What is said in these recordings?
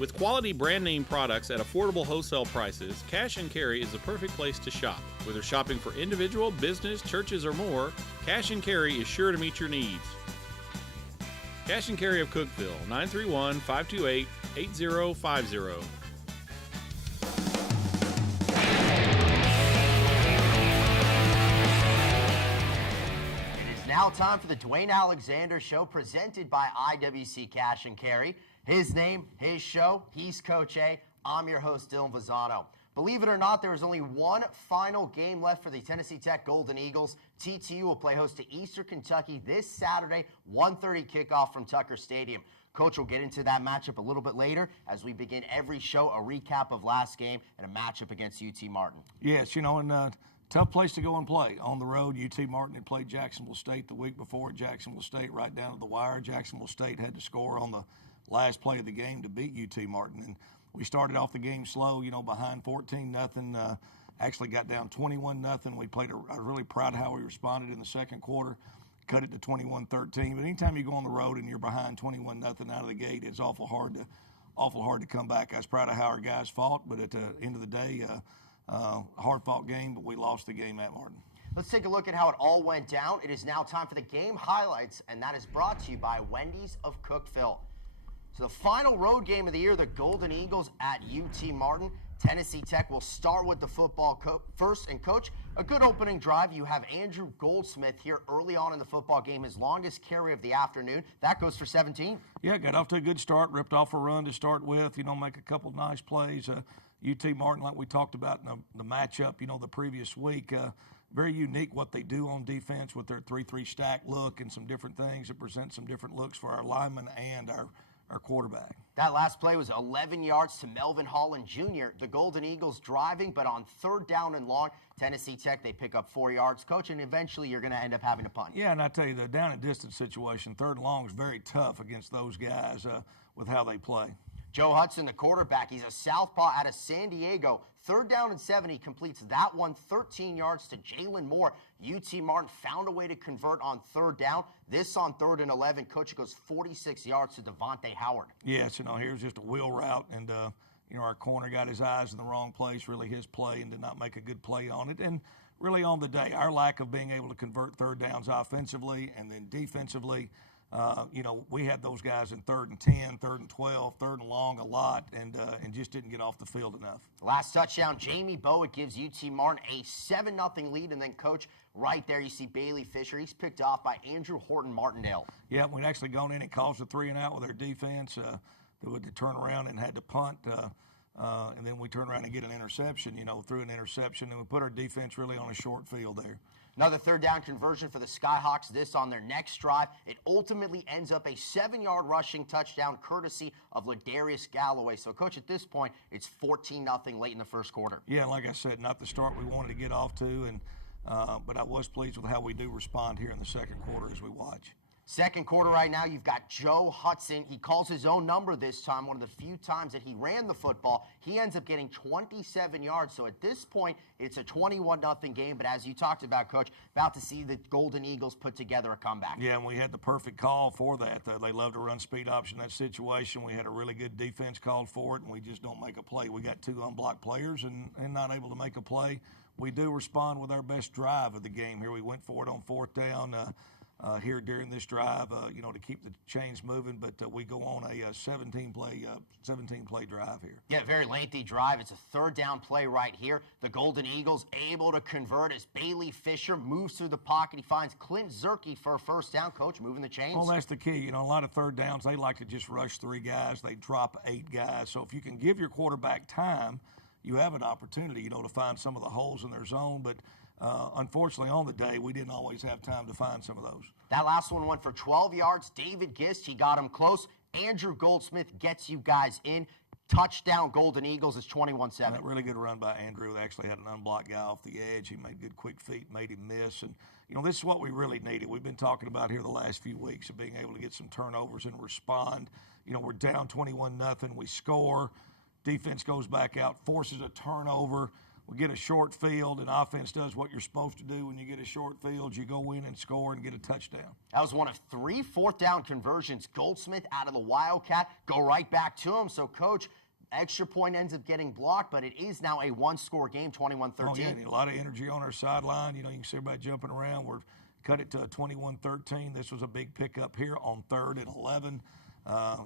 With quality brand name products at affordable wholesale prices, Cash and Carry is the perfect place to shop. Whether shopping for individual, business, churches, or more, Cash and Carry is sure to meet your needs. Cash and Carry of Cookeville, 931-528-8050. Now time for the Dwayne Alexander Show, presented by IWC Cash and Carry. His name, his show, he's Coach A. I'm your host, Dylan Vazano. Believe it or not, there is only one final game left for the Tennessee Tech Golden Eagles. TTU will play host to Eastern Kentucky this Saturday, 1:30 kickoff from Tucker Stadium. Coach will get into that matchup a little bit later as we begin every show, a recap of last game and a matchup against UT Martin. Yes, and tough place to go and play. On the road, UT Martin had played Jacksonville State the week before. Jacksonville State right down to the wire. Jacksonville State had to score on the last play of the game to beat UT Martin. And we started off the game slow, behind 14-0. Actually got down 21-0. We played I was really proud of how we responded in the second quarter. Cut it to 21-13. But anytime you go on the road and you're behind 21-0 out of the gate, it's awful hard to come back. I was proud of how our guys fought, but at the end of the day, hard-fought game, but we lost the game at Martin. Let's take a look at how it all went down. It is now time for the game highlights, and that is brought to you by Wendy's of Cookeville. So the final road game of the year, the Golden Eagles at UT Martin. Tennessee Tech will start with the football first. And, Coach, a good opening drive. You have Andrew Goldsmith here early on in the football game, his longest carry of the afternoon. That goes for 17. Yeah, got off to a good start, ripped off a run to start with, make a couple nice plays. UT Martin, like we talked about in the matchup, the previous week, very unique what they do on defense with their 3-3 stack look and some different things that present some different looks for our linemen and our quarterback. That last play was 11 yards to Melvin Holland Jr. The Golden Eagles driving, but on third down and long, Tennessee Tech, they pick up 4 yards, Coach, and eventually you're going to end up having to punt. Yeah, and I tell you, the down and distance situation, third and long, is very tough against those guys with how they play. Joe Hudson, the quarterback, he's a southpaw out of San Diego. Third down and 7, he completes that one, 13 yards to Jalen Moore. UT Martin found a way to convert on third down. This on third and 11, Coach, goes 46 yards to Devontae Howard. Yes, here's just a wheel route, and our corner got his eyes in the wrong place, really his play, and did not make a good play on it. And really on the day, our lack of being able to convert third downs offensively and then defensively, we had those guys in 3rd and 10, 3rd and 12, 3rd and long a lot, and just didn't get off the field enough. Last touchdown, Jamie Bowick gives UT Martin a 7-0 lead, and then, Coach, right there you see Bailey Fisher. He's picked off by Andrew Horton Martindale. Yeah, we'd actually gone in and caused a 3-and-out with our defense. They would turn around and had to punt, and then we turn around and get an interception, through an interception, and we put our defense really on a short field there. Another third down conversion for the Skyhawks, this on their next drive. It ultimately ends up a 7-yard rushing touchdown courtesy of Ladarius Galloway. So, Coach, at this point, it's 14-0 late in the first quarter. Yeah, like I said, not the start we wanted to get off to, and but I was pleased with how we do respond here in the second quarter as we watch. Second quarter right now, you've got Joe Hudson. He calls his own number this time, one of the few times that he ran the football. He ends up getting 27 yards. So at this point, it's a 21-0 game. But as you talked about, Coach, about to see the Golden Eagles put together a comeback. Yeah, and we had the perfect call for that. They love to run speed option in that situation. We had a really good defense called for it, and we just don't make a play. We got 2 unblocked players and not able to make a play. We do respond with our best drive of the game here. We went for it on 4th down. Here during this drive, to keep the chains moving, but we go on a 17-play drive here. Yeah, very lengthy drive. It's a 3rd down play right here. The Golden Eagles able to convert as Bailey Fisher moves through the pocket. He finds Clint Zerke for a 1st down. Coach, moving the chains. Well, that's the key. A lot of 3rd downs, they like to just rush 3 guys. They drop 8 guys. So if you can give your quarterback time, you have an opportunity, to find some of the holes in their zone, but unfortunately, on the day, we didn't always have time to find some of those. That last one went for 12 yards. David Gist, he got him close. Andrew Goldsmith gets you guys in. Touchdown, Golden Eagles. It's 21-7. A really good run by Andrew. They actually had an unblocked guy off the edge. He made good quick feet, made him miss. And, this is what we really needed. We've been talking about here the last few weeks of being able to get some turnovers and respond. We're down 21-0. We score. Defense goes back out, forces a turnover. we get a short field, and offense does what you're supposed to do when you get a short field. You go in and score and get a touchdown. That was one of 3 fourth-down conversions. Goldsmith out of the Wildcat, go right back to him. So, Coach, extra point ends up getting blocked, but it is now a one-score game, 21-13. Oh, yeah, a lot of energy on our sideline. You know, you can see everybody jumping around. We're cut it to a 21-13. This was a big pickup here on 3rd and 11.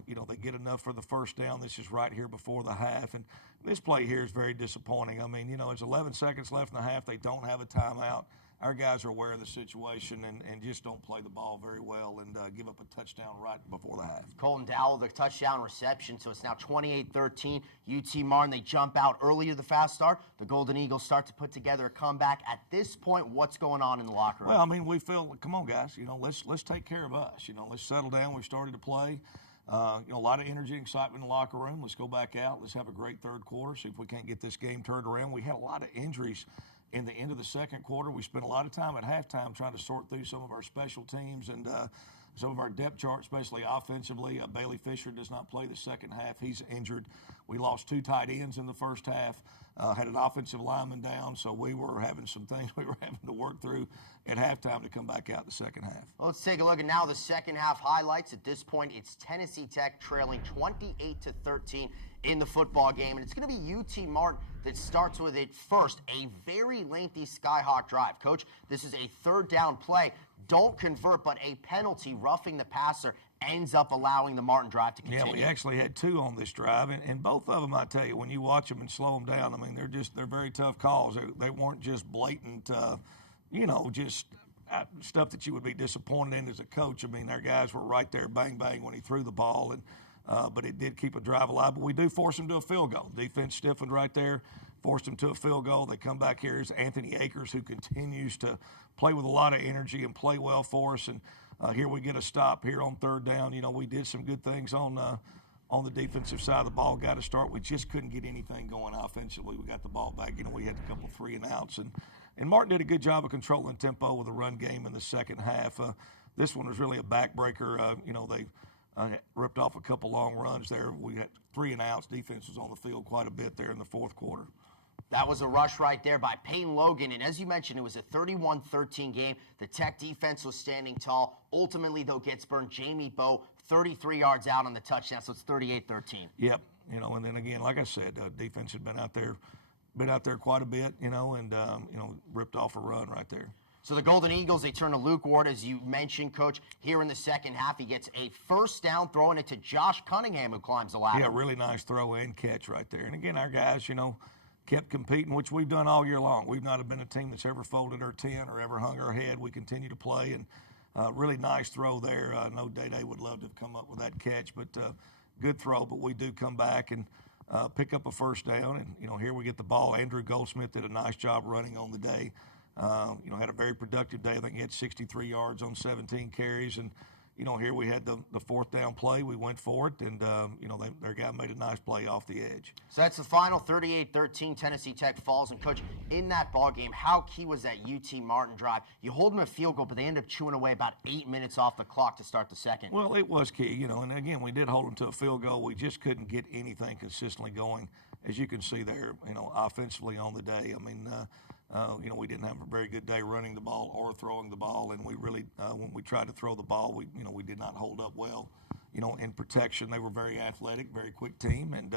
You know, they get enough for the first down. This is right here before the half. And this play here is very disappointing. I mean, you know, it's 11 seconds left in the half. They don't have a timeout. Our guys are aware of the situation and just don't play the ball very well and give up a touchdown right before the half. Colton Dowell, the touchdown reception, so it's now 28-13. UT Martin, they jump out early to the fast start. The Golden Eagles start to put together a comeback. At this point, what's going on in the locker room? Well, I mean, we feel, come on, guys, you know, let's take care of us. You know, let's settle down. We've started to play. You know, a lot of energy and excitement in the locker room. Let's go back out. Let's have a great third quarter, see if we can't get this game turned around. We had a lot of injuries in the end of the second quarter. We spent a lot of time at halftime trying to sort through some of our special teams and some of our depth chart, especially offensively. Bailey Fisher does not play the second half. He's injured. We lost 2 tight ends in the first half, had an offensive lineman down, so we were having some things we were having to work through at halftime to come back out the second half. Well, let's take a look at now the second half highlights. At this point, it's Tennessee Tech trailing 28-13 in the football game, and it's going to be UT Martin that starts with it first. A very lengthy Skyhawk drive. Coach, this is a third down play. Don't convert, but a penalty roughing the passer ends up allowing the Martin drive to continue. Yeah, we actually had 2 on this drive, and both of them, I tell you, when you watch them and slow them down, I mean, they're very tough calls. They weren't just blatant, you know, just stuff that you would be disappointed in as a coach. I mean, our guys were right there, bang, bang, when he threw the ball, and but it did keep a drive alive. But we do force them to a field goal. Defense stiffened right there, forced them to a field goal. They come back here. Here's Anthony Akers, who continues to play with a lot of energy and play well for us. And here we get a stop here on third down. You know, we did some good things on the defensive side of the ball. Got to start. We just couldn't get anything going offensively. We got the ball back. You know, we had a couple 3 and outs. And Martin did a good job of controlling tempo with the run game in the second half. This one was really a backbreaker. You know, they ripped off a couple long runs there. We had 3 and outs. Defense was on the field quite a bit there in the fourth quarter. That was a rush right there by Peyton Logan. And as you mentioned, it was a 31-13 game. The Tech defense was standing tall. Ultimately, though, gets burned. Jamie Bowe, 33 yards out on the touchdown, so it's 38-13. Yep. You know, and then again, like I said, defense had been out there quite a bit, you know, and, you know, ripped off a run right there. So the Golden Eagles, they turn to Luke Ward, as you mentioned, Coach. Here in the second half, he gets a first down, throwing it to Josh Cunningham, who climbs the ladder. Yeah, really nice throw and catch right there. And again, our guys, you know, kept competing, which we've done all year long. We've not been a team that's ever folded our 10 or ever hung our head. We continue to play, and really nice throw there. I know Day-Day would love to have come up with that catch, but good throw. But we do come back and pick up a first down. And, you know, here we get the ball. Andrew Goldsmith did a nice job running on the day. You know, had a very productive day. I think he had 63 yards on 17 carries. And, you know, here we had the fourth down play. We went for it, and, you know, their guy made a nice play off the edge. So that's the final, 38-13. Tennessee Tech falls. And, Coach, in that ball game, how key was that UT Martin drive? You hold them a field goal, but they end up chewing away about 8 minutes off the clock to start the second. Well, it was key, you know, and, again, we did hold them to a field goal. We just couldn't get anything consistently going, as you can see there, you know, offensively on the day. I mean, you know, we didn't have a very good day running the ball or throwing the ball, and we really, when we tried to throw the ball, we did not hold up well, you know, in protection. They were very athletic, very quick team, and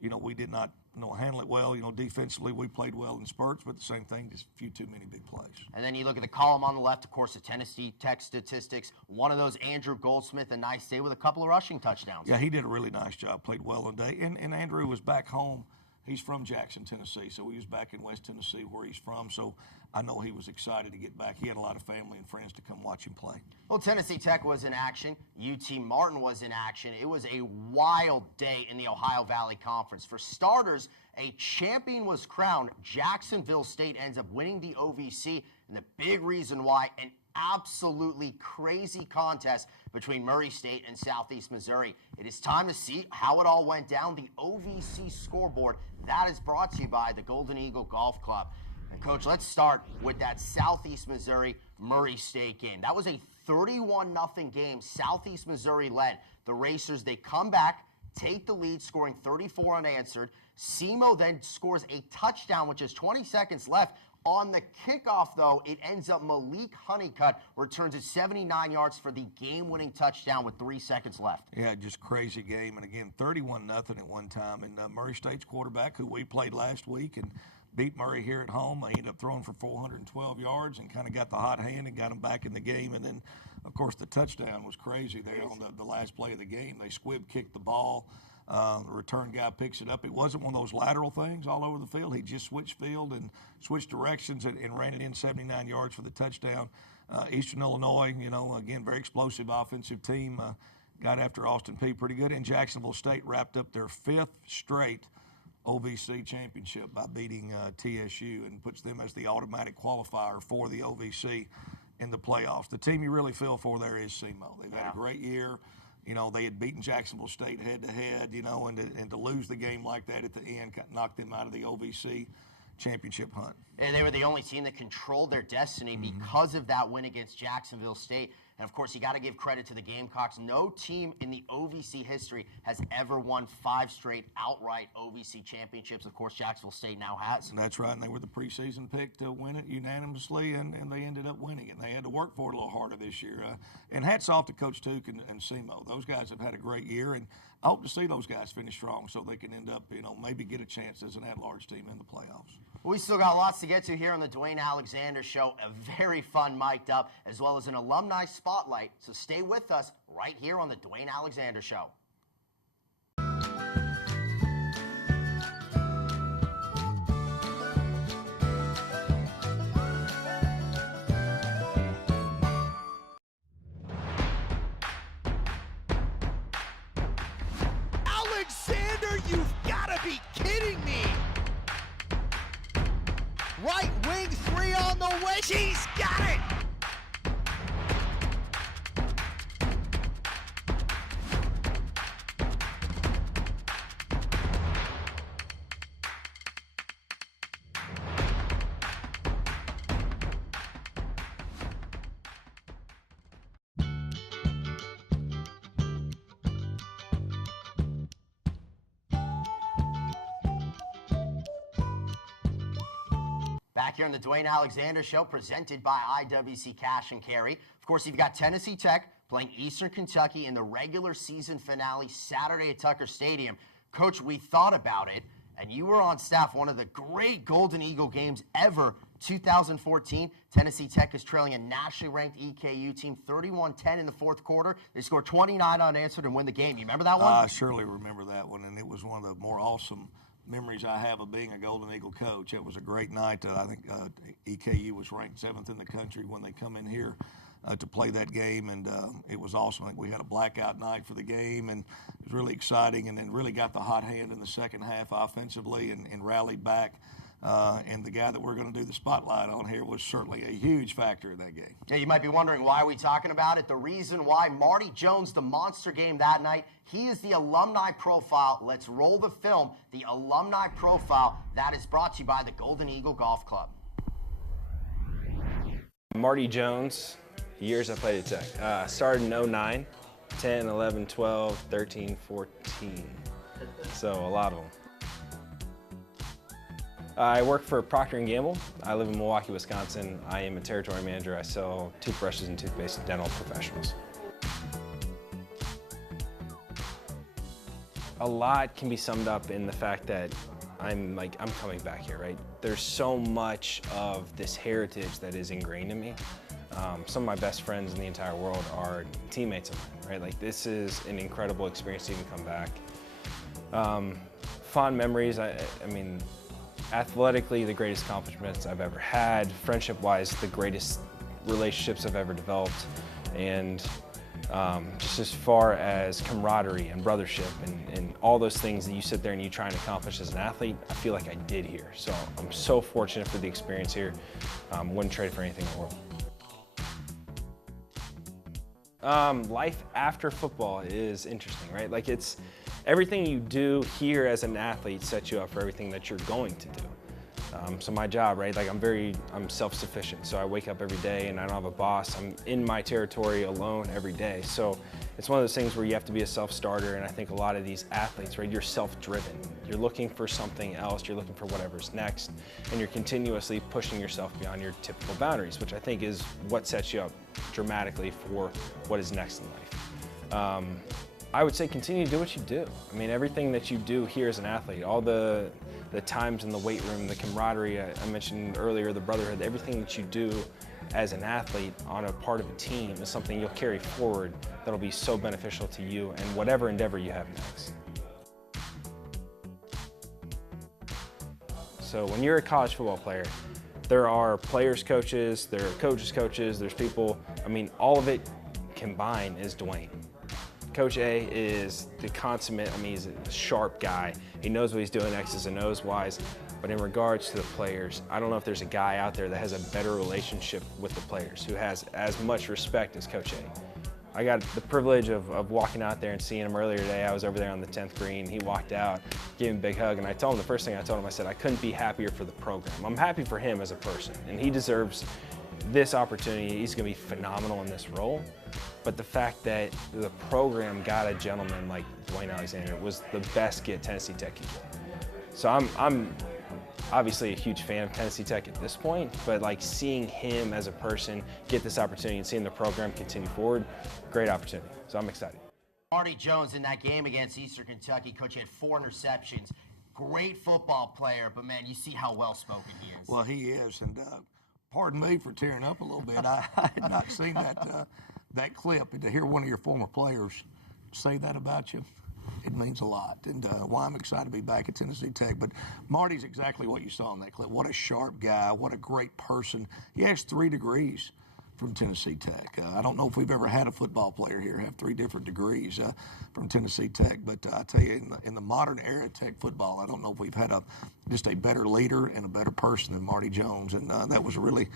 you know, we did not, you know, handle it well. You know, defensively we played well in spurts, but the same thing, just a few too many big plays. And then you look at the column on the left, of course, the Tennessee Tech statistics. One of those, Andrew Goldsmith, a nice day with a couple of rushing touchdowns. Yeah, he did a really nice job, played well on the day, and Andrew was back home. He's from Jackson, Tennessee, so he was back in West Tennessee where he's from, so I know he was excited to get back. He had a lot of family and friends to come watch him play. Well, Tennessee Tech was in action. UT Martin was in action. It was a wild day in the Ohio Valley Conference. For starters, a champion was crowned. Jacksonville State ends up winning the OVC, and the big reason why, an absolutely crazy contest between Murray State and Southeast Missouri. It is time to see how it all went down. The OVC scoreboard, that is brought to you by the Golden Eagle Golf Club. And, Coach, let's start with that Southeast Missouri Murray State game. That was a 31-0 game. Southeast Missouri led. The Racers, they come back. take the lead, scoring 34 unanswered. SEMO then scores a touchdown with just 20 seconds left. On the kickoff, though, it ends up Malik Honeycutt returns it 79 yards for the game-winning touchdown with 3 seconds left. Yeah, just crazy game. And again, 31-0 at one time. And Murray State's quarterback, who we played last week and beat Murray here at home, he ended up throwing for 412 yards and kind of got the hot hand and got him back in the game. And then, of course, the touchdown was crazy there on the last play of the game. They squib kicked the ball. The return guy picks it up. It wasn't one of those lateral things all over the field. He just switched field and switched directions and ran it in 79 yards for the touchdown. Eastern Illinois, again, very explosive offensive team. Got after Austin Peay pretty good. And Jacksonville State wrapped up their 5th straight OVC championship by beating TSU and puts them as the automatic qualifier for the OVC in the playoffs. The team you really feel for there is SEMO. They've had a great year. They had beaten Jacksonville State head-to-head, and to lose the game like that at the end knocked them out of the OVC championship hunt. And they were the only team that controlled their destiny because of that win against Jacksonville State. And, of course, you got to give credit to the Gamecocks. No team in the OVC history has ever won 5 straight outright OVC championships. Of course, Jacksonville State now has. That's right, and they were the preseason pick to win it unanimously, and they ended up winning it. And they had to work for it a little harder this year. And hats off to Coach Tuke and SEMO. Those guys have had a great year, and I hope to see those guys finish strong so they can end up, maybe get a chance as an at-large team in the playoffs. We still got lots to get to here on the Dewayne Alexander Show. A very fun mic'd up, as well as an alumni spotlight. So stay with us right here on the Dewayne Alexander Show. Alexander, you've got to be kidding me! Right wing 3 on the way. He's got it! Back here on the Dewayne Alexander Show, presented by IWC Cash and Carry. Of course, you've got Tennessee Tech playing Eastern Kentucky in the regular season finale Saturday at Tucker Stadium. Coach, we thought about it, and you were on staff one of the great Golden Eagle games ever, 2014. Tennessee Tech is trailing a nationally ranked EKU team 31-10 in the fourth quarter. They scored 29 unanswered and win the game. You remember that one? I surely remember that one, and it was one of the more awesome memories I have of being a Golden Eagle coach. It was a great night. I think EKU was ranked 7th in the country when they come in here to play that game, and it was awesome. I think we had a blackout night for the game, and it was really exciting, and then really got the hot hand in the second half offensively and rallied back. And the guy that we're going to do the spotlight on here was certainly a huge factor in that game. Yeah, you might be wondering, why are we talking about it? The reason why: Marty Jones, the monster game that night. He is the alumni profile. Let's roll the film. The alumni profile that is brought to you by the Golden Eagle Golf Club. Marty Jones, years I played at Tech. Started in 09, 10, 11, 12, 13, 14. So a lot of them. I work for Procter & Gamble. I live in Milwaukee, Wisconsin. I am a territory manager. I sell toothbrushes and toothpaste to dental professionals. A lot can be summed up in the fact that I'm coming back here, right? There's so much of this heritage that is ingrained in me. Some of my best friends in the entire world are teammates of mine, right? This is an incredible experience to even come back. Fond memories, I mean, athletically, the greatest accomplishments I've ever had. Friendship-wise, the greatest relationships I've ever developed. And just as far as camaraderie and brothership and all those things that you sit there and you try and accomplish as an athlete, I feel like I did here. So I'm so fortunate for the experience here. Wouldn't trade it for anything in the world. Life after football is interesting, right? It's everything you do here as an athlete sets you up for everything that you're going to do. So my job, right, I'm self-sufficient. So I wake up every day and I don't have a boss. I'm in my territory alone every day. So it's one of those things where you have to be a self-starter, and I think a lot of these athletes, right, you're self-driven. You're looking for something else, you're looking for whatever's next, and you're continuously pushing yourself beyond your typical boundaries, which I think is what sets you up dramatically for what is next in life. I would say continue to do what you do. I mean, everything that you do here as an athlete, all the times in the weight room, the camaraderie, I mentioned earlier, the brotherhood, everything that you do as an athlete on a part of a team is something you'll carry forward that'll be so beneficial to you and whatever endeavor you have next. So when you're a college football player, there are players' coaches, there are coaches' coaches, there's people, I mean, all of it combined is Dewayne. Coach A is the consummate, I mean, he's a sharp guy. He knows what he's doing, X's and O's wise. But in regards to the players, I don't know if there's a guy out there that has a better relationship with the players, who has as much respect as Coach A. I got the privilege of walking out there and seeing him earlier today. I was over there on the 10th green. He walked out, gave him a big hug, and I told him, the first thing I told him, I said, I couldn't be happier for the program. I'm happy for him as a person, and he deserves this opportunity. He's gonna be phenomenal in this role. But the fact that the program got a gentleman like Dewayne Alexander was the best get Tennessee Tech could get. So I'm obviously a huge fan of Tennessee Tech at this point, but like seeing him as a person get this opportunity and seeing the program continue forward, great opportunity. So I'm excited. Marty Jones in that game against Eastern Kentucky, coach, he had 4 interceptions. Great football player, but man, you see how well-spoken he is. Well, he is, and pardon me for tearing up a little bit. I had not seen that clip, and to hear one of your former players say that about you, it means a lot, and why I'm excited to be back at Tennessee Tech. But Marty's exactly what you saw in that clip. What a sharp guy, what a great person. He has 3 degrees from Tennessee Tech. I don't know if we've ever had a football player here have 3 different degrees from Tennessee Tech, but I tell you, in the modern era of Tech football, I don't know if we've had just a better leader and a better person than Marty Jones, and that was a really,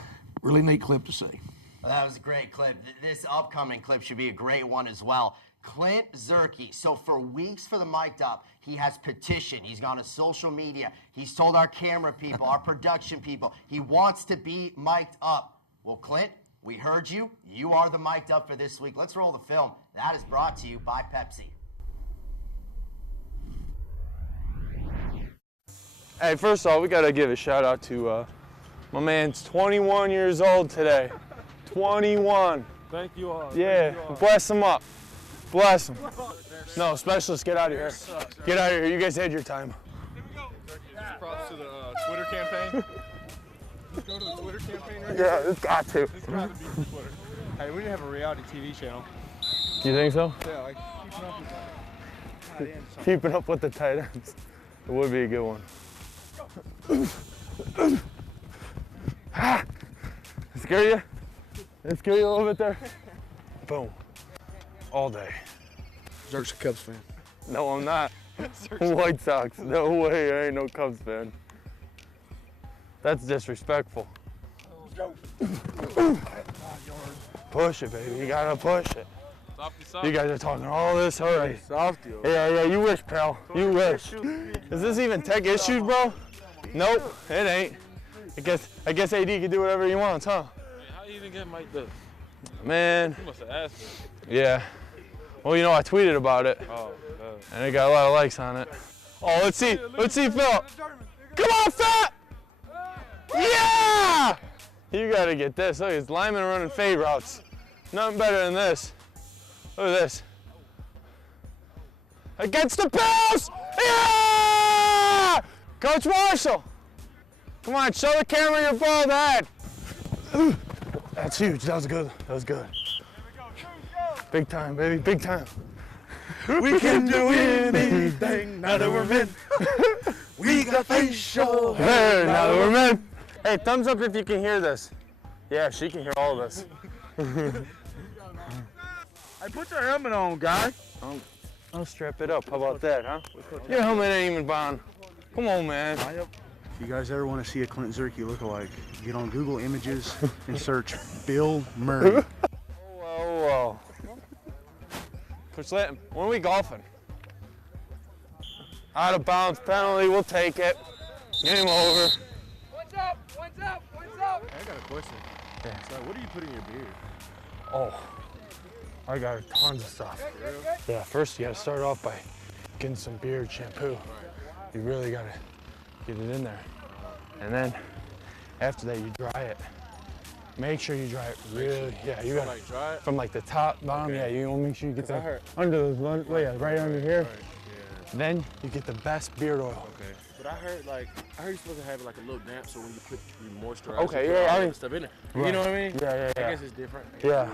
really neat clip to see. Well, that was a great clip. This upcoming clip should be a great one as well. Clint Zerke. So for weeks for the Mic'd Up, he has petitioned. He's gone to social media. He's told our camera people, our production people, he wants to be mic'd up. Well, Clint, we heard you. You are the mic'd up for this week. Let's roll the film. That is brought to you by Pepsi. Hey, first off, we got to give a shout out to my man's 21 years old today. 21. Thank you all. Yeah, you all. Bless him up. Bless him. No, specialist, get out of here. Get out of here. You guys had your time. Here we go. Props to the Twitter campaign. Let's go to the Twitter campaign right Yeah, it's got to. It's got to be for Twitter. Hey, we need to have a reality TV channel. You think so? Yeah, like Keeping up with the tight ends. It would be a good one. Scare you? Did it scare you a little bit there? Boom. All day. Zerk's a Cubs fan. No, I'm not. White Sox. No way, I ain't no Cubs fan. That's disrespectful. Push it, baby. You gotta push it. You guys are talking all this already. Yeah, you wish, pal. You wish. Is this even Tech issues, bro? Nope, it ain't. I guess AD can do whatever he wants, huh? How you even get mic'd up? Man. You must have asked me. Yeah. Well, you know, I tweeted about it. Oh, And it got a lot of likes on it. Oh, let's see, Phil. Come on, Fat! Yeah! You gotta get this. Look, it's linemen running fade routes. Nothing better than this. Look at this. Against the Bills! Yeah! Coach Marshall! Come on, show the camera your bald head. That's huge. That was good. That was good. Big time, baby. Big time. We can do anything now that we're men. We got facial hair Now that we're men. Hey, thumbs up if you can hear this. Yeah, she can hear all of this. Hey, put your helmet on, guy. I'll strap it up. How about that, huh? Your helmet ain't even bound. Come on, man. If you guys ever want to see a Clint Zerke lookalike, get on Google Images and search Bill Murray. Whoa. Coach Linton, when are we golfing? Out of bounds penalty, we'll take it. Game over. What's up? I got a question. Yeah. So what do you put in your beard? Oh. I got tons of stuff. Yeah, first you gotta start off by getting some beard shampoo. You really gotta get it in there. And then after that, you dry it. Make sure you dry it really, yeah, you gotta, like dry it? from like the top, bottom, Okay. yeah, you wanna make sure you get that under those, yeah, right under here. Right, yeah. Then you get the best beard oil. Okay. But I heard you're supposed to have it like a little damp so when you put your moisturizer, Okay, you put yeah, all I that mean, stuff in it. right. You know what I mean? Yeah. I guess it's different. Yeah,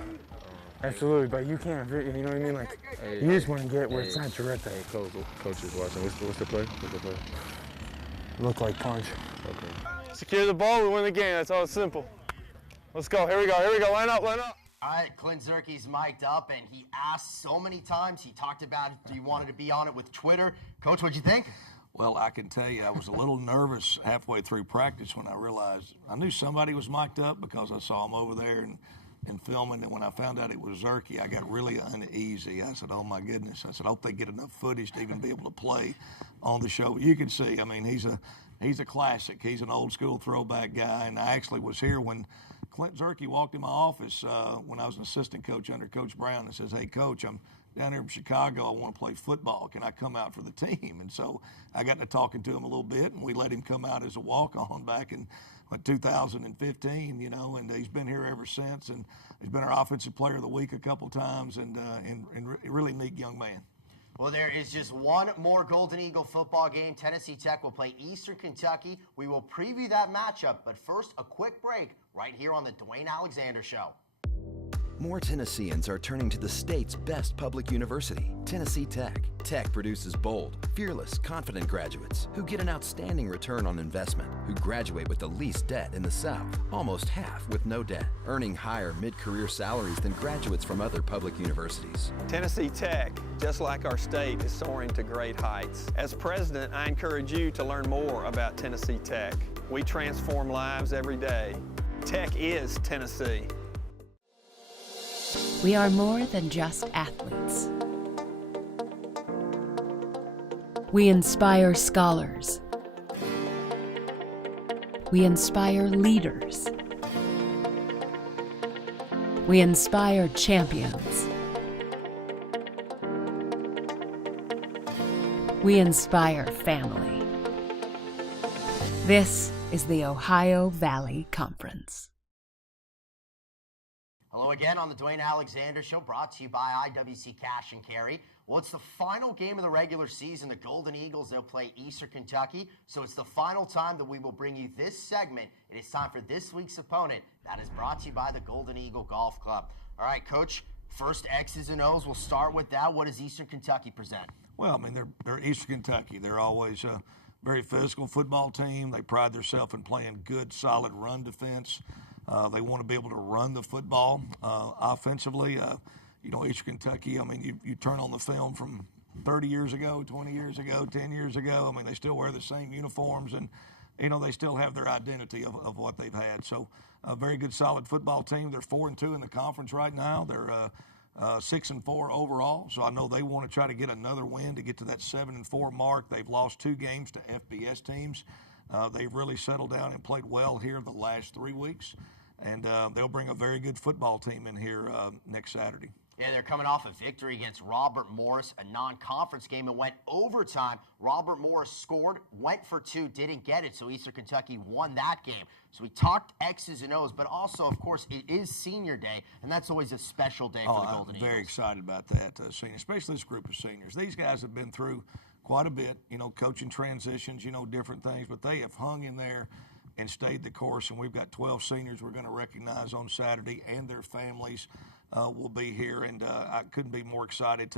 absolutely, but you can't, you know what I mean? Like, you just wanna get where it's not direct. Hey, coach is watching. What's the play? What's the play? Look like punch. Okay. Secure the ball, we win the game, that's all, it's simple. Let's go, here we go, line up. All right, Clint Zerke's mic'd up, and he asked so many times. He talked about it. He wanted to be on it with Twitter. Coach, what'd you think? Well, I can tell you, I was a little nervous halfway through practice when I realized I knew somebody was mic'd up because I saw him over there and filming. And when I found out it was Zerke, I got really uneasy. I said, oh my goodness. I said, I hope they get enough footage to even be able to play on the show. But you can see, I mean, he's a classic. He's an old school throwback guy. And I actually was here when Clint Zerke walked in my office when I was an assistant coach under Coach Brown and says, hey, Coach, I'm down here in Chicago. I want to play football. Can I come out for the team? And so I got to talking to him a little bit, and we let him come out as a walk-on back in 2015, you know, and he's been here ever since. And he's been our Offensive Player of the Week a couple times, and a really neat young man. Well, there is just one more Golden Eagle football game. Tennessee Tech will play Eastern Kentucky. We will preview that matchup, but first, a quick break right here on the Dewayne Alexander Show. More Tennesseans are turning to the state's best public university, Tennessee Tech. Tech produces bold, fearless, confident graduates who get an outstanding return on investment, who graduate with the least debt in the South, almost half with no debt, earning higher mid-career salaries than graduates from other public universities. Tennessee Tech, just like our state, is soaring to great heights. As president, I encourage you to learn more about Tennessee Tech. We transform lives every day. Tech is Tennessee. We are more than just athletes. We inspire scholars. We inspire leaders. We inspire champions. We inspire family. This is the Ohio Valley Conference. Hello again on the Dewayne Alexander Show, brought to you by IWC Cash and Carry. Well, it's the final game of the regular season. The Golden Eagles, they'll play Eastern Kentucky. So it's the final time that we will bring you this segment. It is time for this week's opponent. That is brought to you by the Golden Eagle Golf Club. All right, Coach, first X's and O's. We'll start with that. What does Eastern Kentucky present? Well, I mean, they're Eastern Kentucky. They're always a very physical football team. They pride themselves in playing good, solid run defense. They want to be able to run the football offensively. You know, Eastern Kentucky, I mean, you turn on the film from 30 years ago, 20 years ago, 10 years ago. I mean, they still wear the same uniforms, and, you know, they still have their identity of what they've had. So a very good, solid football team. They're 4-2 in the conference right now. They're 6-4 overall. So I know they want to try to get another win to get to that 7-4 mark. They've lost 2 games to FBS teams. They've really settled down and played well here the last 3 weeks. And they'll bring a very good football team in here next Saturday. Yeah, they're coming off a victory against Robert Morris, a non-conference game. It went overtime. Robert Morris scored, went for 2, didn't get it, so Eastern Kentucky won that game. So we talked X's and O's, but also, of course, it is senior day, and that's always a special day for the Golden Eagles. I'm very excited about that, senior, especially this group of seniors. These guys have been through quite a bit, you know, coaching transitions, you know, different things, but they have hung in there and stayed the course, and we've got 12 seniors we're going to recognize on Saturday, and their families will be here, and I couldn't be more excited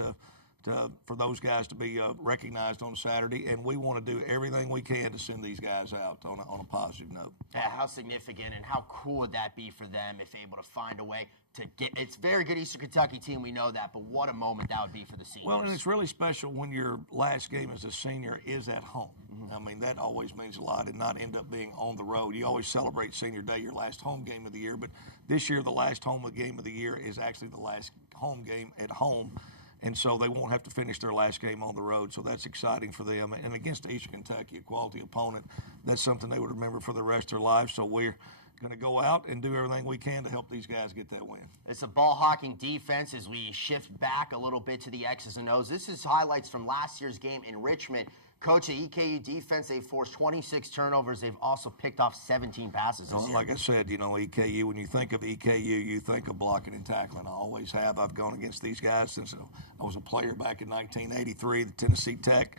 for those guys to be recognized on Saturday, and we want to do everything we can to send these guys out on a positive note. Yeah, how significant and how cool would that be for them if able to find a way to get – it's a very good Eastern Kentucky team, we know that, but what a moment that would be for the seniors. Well, and it's really special when your last game as a senior is at home. I mean, that always means a lot, and not end up being on the road. You always celebrate senior day, your last home game of the year, but this year the last home game of the year is actually the last home game at home. And so they won't have to finish their last game on the road. So that's exciting for them. And against Eastern Kentucky, a quality opponent, that's something they would remember for the rest of their lives. So we're going to go out and do everything we can to help these guys get that win. It's a ball hawking defense as we shift back a little bit to the X's and O's. This is highlights from last year's game in Richmond. Coach, the EKU defense, they've forced 26 turnovers. They've also picked off 17 passes this year. Like I said, EKU, when you think of EKU, you think of blocking and tackling. I always have. I've gone against these guys since I was a player back in 1983, the Tennessee Tech.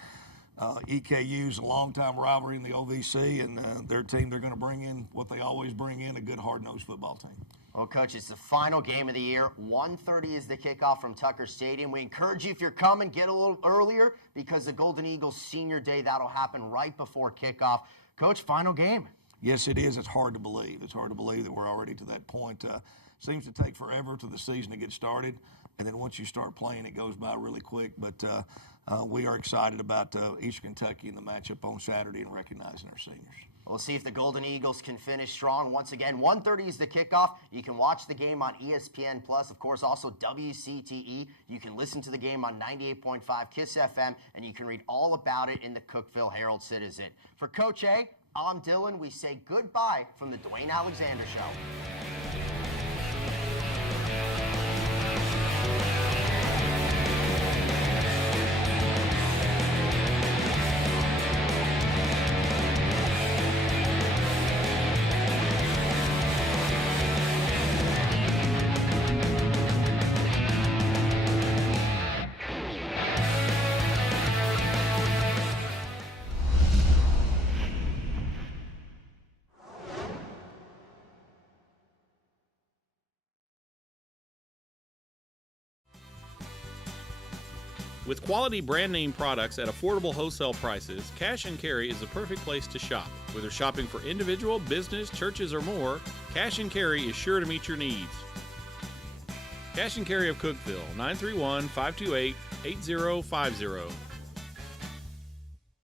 EKU's a long-time rivalry in the OVC, and their team, they're going to bring in what they always bring in, a good hard-nosed football team. Well, Coach, it's the final game of the year. 1:30 is the kickoff from Tucker Stadium. We encourage you, if you're coming, get a little earlier because the Golden Eagles Senior Day, that'll happen right before kickoff. Coach, final game. Yes, it is. It's hard to believe. It's hard to believe that we're already to that point. Seems to take forever to the season to get started, and then once you start playing, it goes by really quick. But we are excited about Eastern Kentucky and the matchup on Saturday and recognizing our seniors. We'll see if the Golden Eagles can finish strong. Once again, 1:30 is the kickoff. You can watch the game on ESPN+, of course, also WCTE. You can listen to the game on 98.5 KISS FM, and you can read all about it in the Cookeville Herald-Citizen. For Coach A, I'm Dylan. We say goodbye from the Dewayne Alexander Show. With quality brand name products at affordable wholesale prices, Cash and Carry is the perfect place to shop. Whether shopping for individual, business, churches, or more, Cash and Carry is sure to meet your needs. Cash and Carry of Cookeville, 931-528-8050.